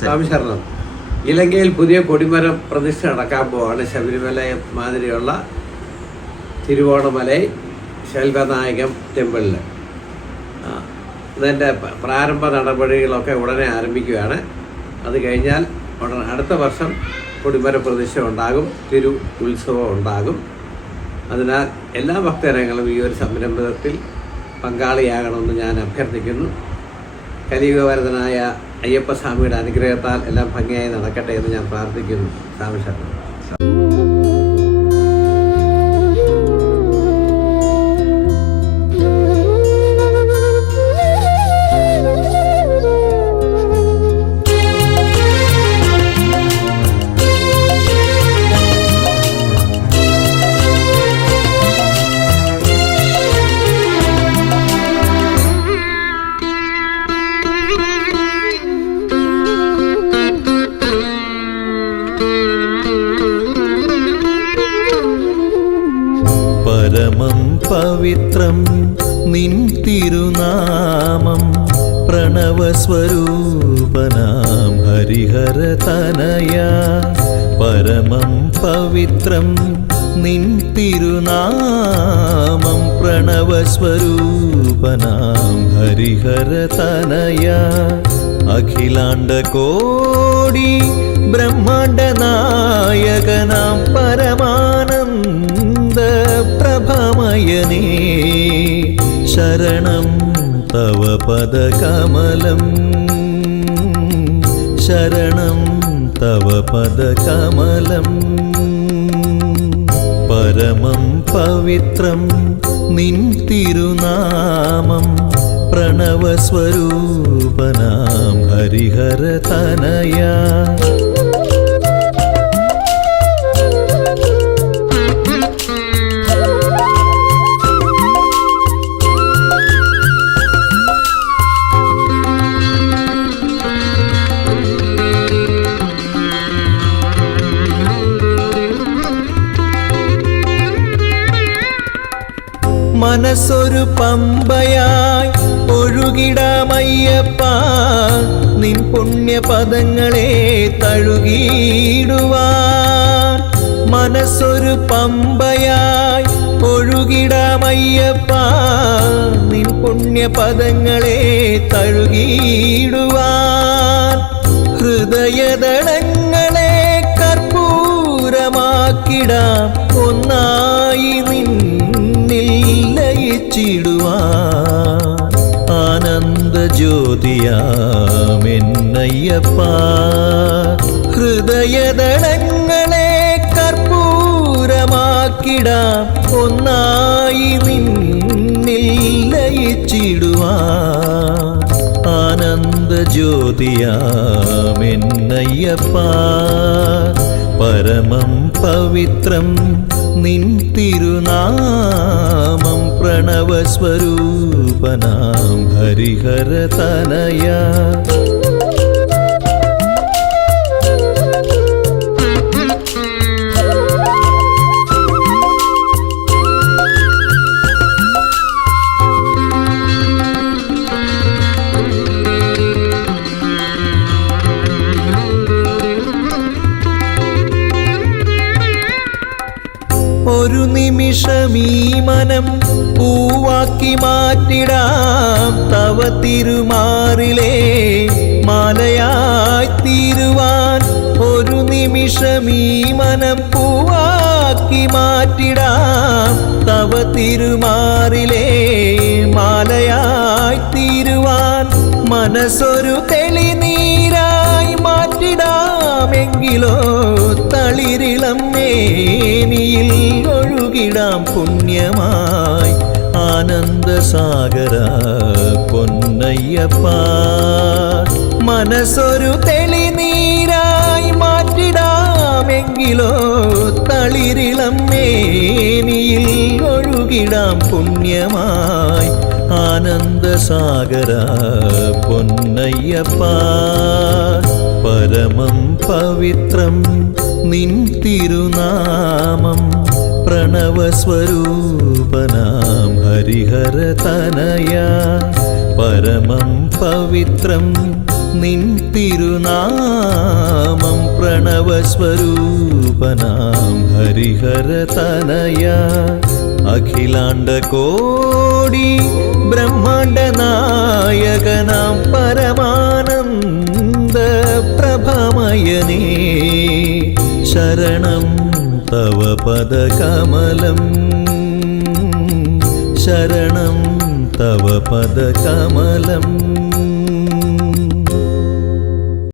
ശരണം. ഇലങ്കയിൽ പുതിയ കൊടിമരം പ്രതിഷ്ഠ നടക്കാൻ പോവാണ്. ശബരിമല മാതിരിയുള്ള തിരുവോണമലൈ ശെൽവനായകം ടെമ്പിളിൽ. ഇതിൻ്റെ പ്രാരംഭ നടപടികളൊക്കെ ഉടനെ ആരംഭിക്കുകയാണ്. അത് കഴിഞ്ഞാൽ അടുത്ത വർഷം കൊടിമര പ്രതിഷ്ഠ ഉണ്ടാകും, തിരു ഉത്സവം ഉണ്ടാകും. അതിനാൽ എല്ലാ ഭക്തജനങ്ങളും ഈ ഒരു സംരംഭത്തിൽ പങ്കാളിയാകണമെന്ന് ഞാൻ അഭ്യർത്ഥിക്കുന്നു. കലിയുഗവരതനായ അയ്യപ്പസ്വാമിയുടെ അനുഗ്രഹത്താൽ എല്ലാം ഭംഗിയായി നടക്കട്ടെ എന്ന് ഞാൻ പ്രാർത്ഥിക്കുന്നു. സ്വാമിശരണം. പരമം പവിത്രം നിൻ തിരുനാമം പ്രണവസ്വരൂപനാം ഹരിഹരതനയ. പരമം പവിത്രം നിൻ തിരുനാമം പ്രണവസ്വരൂപനാം ഹരിഹരതനയ. അഖിലാണ്ട കോടി ബ്രഹ്മാണ്ട നായകനാം പരമാനന്ദ പ്രഭമയനേ. ശരണം തവ പദകമലം, ശരണം തവ പദകമലം. പരമം പവിത്രം നിൻ തിരുനാമം പ്രണവസ്വരൂപനാം ഹരിഹരതനയ. മനസ്സൊരു പമ്പയായി ഒഴുകിടാമയ്യപ്പ, നിൻ പുണ്യപദങ്ങളെ തഴുകിയിടുവാൻ. മനസ്സൊരു പമ്പയായി ഒഴുകിടാമയ്യപ്പ, നിൻ പുണ്യപദങ്ങളെ തഴുകിയിടുവാൻ. ഹൃദയദളങ്ങളെ കർപ്പൂരമാക്കിടാം, ഒന്നായി ലയിച്ചിടുവാൻ. ആനന്ദ ജ്യോതിയാമെന്നയ്യപ്പ, ഹൃദയദളങ്ങളെ കർപ്പൂരമാക്കിടാം, ഒന്നായി നിന്നിൽ ലയിച്ചിടുവാൻ. ആനന്ദ ജ്യോതിയാമെന്നയ്യപ്പ, പരമം പവിത്രം നിൻ തിരുനാമം പ്രണവസ്വരൂപനാം ഹരിഹരതനയ. ഒരു നിമിഷമീ മനം പൂവാക്കി മാറ്റിടാം, തവ തിരുമാറിലെ മാലയായി തീരുവാൻ. ഒരു നിമിഷമീ മനം പൂവാക്കി മാറ്റിടാം, തവ തിരുമാറിലെ മാലയായി തീരുവാൻ. മനസ്സൊരു തെളിനീരായി മാറ്റിടാമെങ്കിലോ, തളിരിളം മേനിയിൽ ഒഴുകിടാം പുണ്യമായി. ആനന്ദസാഗര പൊന്നയ്യപ്പ, മനസ്സൊരു തെളിനീരായി മാറ്റിടാമെങ്കിലോ, തളിരിളം മേനിയിൽ ഒഴുകിടാം പുണ്യമായി. ആനന്ദസാഗര പൊന്നയ്യപ്പ, പരമം പവിത്രം നിൻ തിരുനാമം പ്രണവസ്വരൂപനാം ഹരിഹരതനയ. പരമം പവിത്രം നിൻ തിരുനാമം പ്രണവസ്വരൂപനാം ഹരിഹരതനയ അഖിലാണ്ട കോടി ബ്രഹ്മാണ്ട നായകനാം പരമാനന്ദ പ്രഭമയനേ ശരണം തവ പദകമലം ശരണം തവ പദകമലം